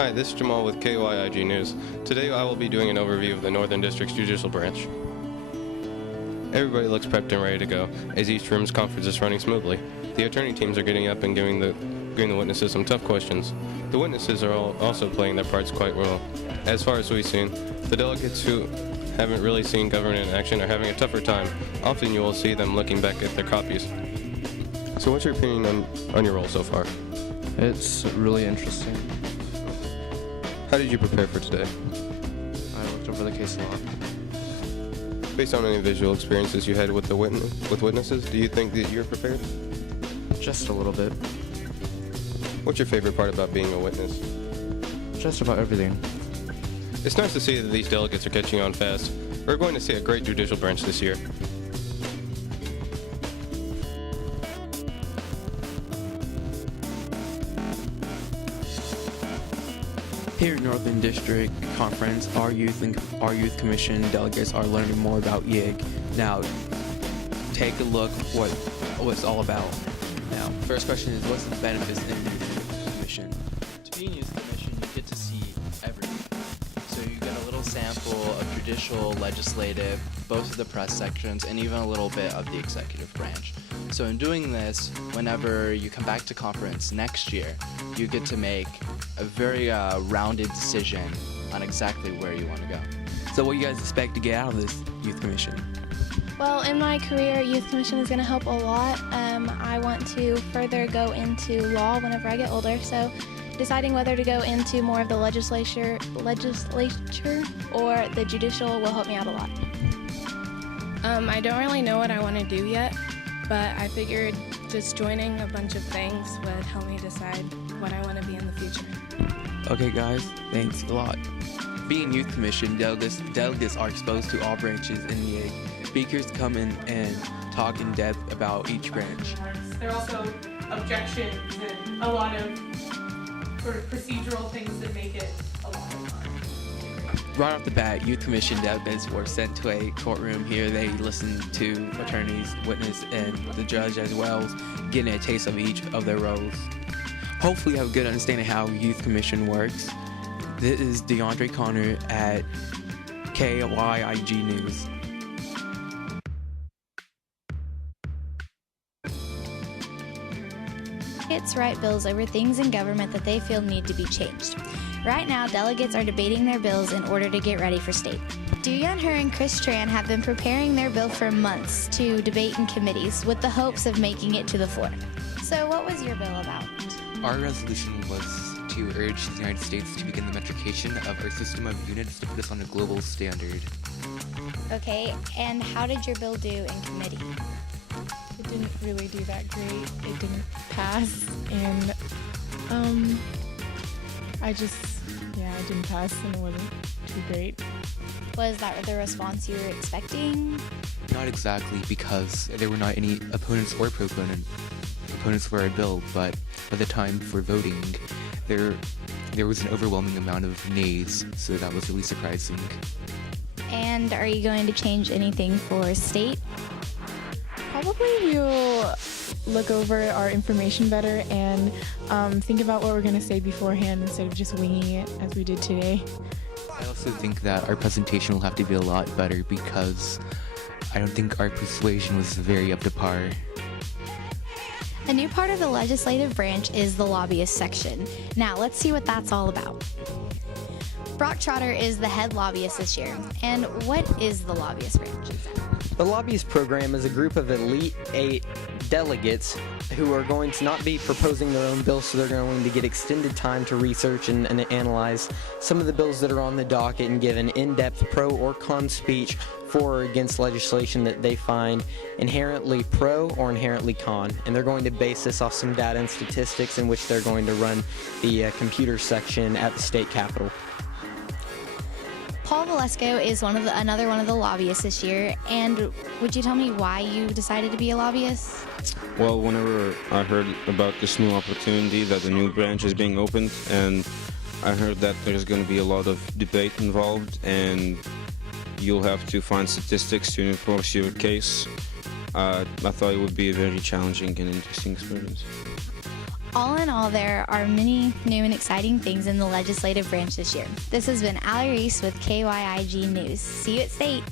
Hi, this is Jamal with YIG News. Today I will be doing an overview of the Northern District's judicial branch. Everybody looks prepped and ready to go, as each room's conference is running smoothly. The attorney teams are getting up and giving the witnesses some tough questions. The witnesses are also playing their parts quite well. As far as we've seen, the delegates who haven't really seen government in action are having a tougher time. Often you will see them looking back at their copies. So what's your opinion on your role so far? It's really interesting. How did you prepare for today? I looked over the case a lot. Based on any visual experiences you had with witnesses, do you think that you're prepared? Just a little bit. What's your favorite part about being a witness? Just about everything. It's nice to see that these delegates are catching on fast. We're going to see a great judicial branch this year. Here at Northern District Conference, our youth commission delegates are learning more about YIG. Now, take a look what it's all about. Now, first question is, what's the benefits in youth commission? To be in youth commission, you get to see everything. So you get a little sample of judicial, legislative, both of the press sections, and even a little bit of the executive branch. So in doing this, whenever you come back to conference next year, you get to make a very rounded decision on exactly where you want to go. So what do you guys expect to get out of this youth commission? Well, in my career, youth commission is going to help a lot. I want to further go into law whenever I get older, so deciding whether to go into more of the legislature or the judicial will help me out a lot. I don't really know what I want to do yet, but I figured just joining a bunch of things would help me decide what I want to be in the future. Okay guys, thanks a lot. Being youth commission, delegates are exposed to all branches in YIG. Speakers come in and talk in depth about each branch. There are also objections and a lot of sort of procedural things that make it a lot of fun. Right off the bat, youth commission delegates were sent to a courtroom. Here they listened to attorneys, witness, and the judge, as well as getting a taste of each of their roles. Hopefully you have a good understanding how youth commission works. This is DeAndre Connor at KYIG News. Delegates write bills over things in government that they feel need to be changed. Right now, delegates are debating their bills in order to get ready for state. Duyan Her and Chris Tran have been preparing their bill for months to debate in committees with the hopes of making it to the floor. So what was your bill about? Our resolution was to urge the United States to begin the metrication of our system of units to put us on a global standard. Okay, and how did your bill do in committee? It didn't really do that great. It didn't pass, and I didn't pass, and it wasn't too great. Was that the response you were expecting? Not exactly, because there were not any opponents or proponents for our bill, but by the time for voting, there was an overwhelming amount of nays, so that was really surprising. And are you going to change anything for state? Probably we'll look over our information better and think about what we're going to say beforehand instead of just winging it as we did today. I also think that our presentation will have to be a lot better because I don't think our persuasion was very up to par. A new part of the legislative branch is the lobbyist section. Now let's see what that's all about. Brock Trotter is the head lobbyist this year. And what is the lobbyist branch? The lobbyist program is a group of elite 8 delegates who are going to not be proposing their own bills, so they're going to get extended time to research and analyze some of the bills that are on the docket and give an in-depth pro or con speech for or against legislation that they find inherently pro or inherently con. And they're going to base this off some data and statistics in which they're going to run the computer section at the state capitol. Paul Valesco is another one of the lobbyists this year, and would you tell me why you decided to be a lobbyist? Well, whenever I heard about this new opportunity that the new branch is being opened, and I heard that there's going to be a lot of debate involved, and you'll have to find statistics to enforce your case, I thought it would be a very challenging and interesting experience. All in all, there are many new and exciting things in the legislative branch this year. This has been Allie Reese with KYIG News. See you at State.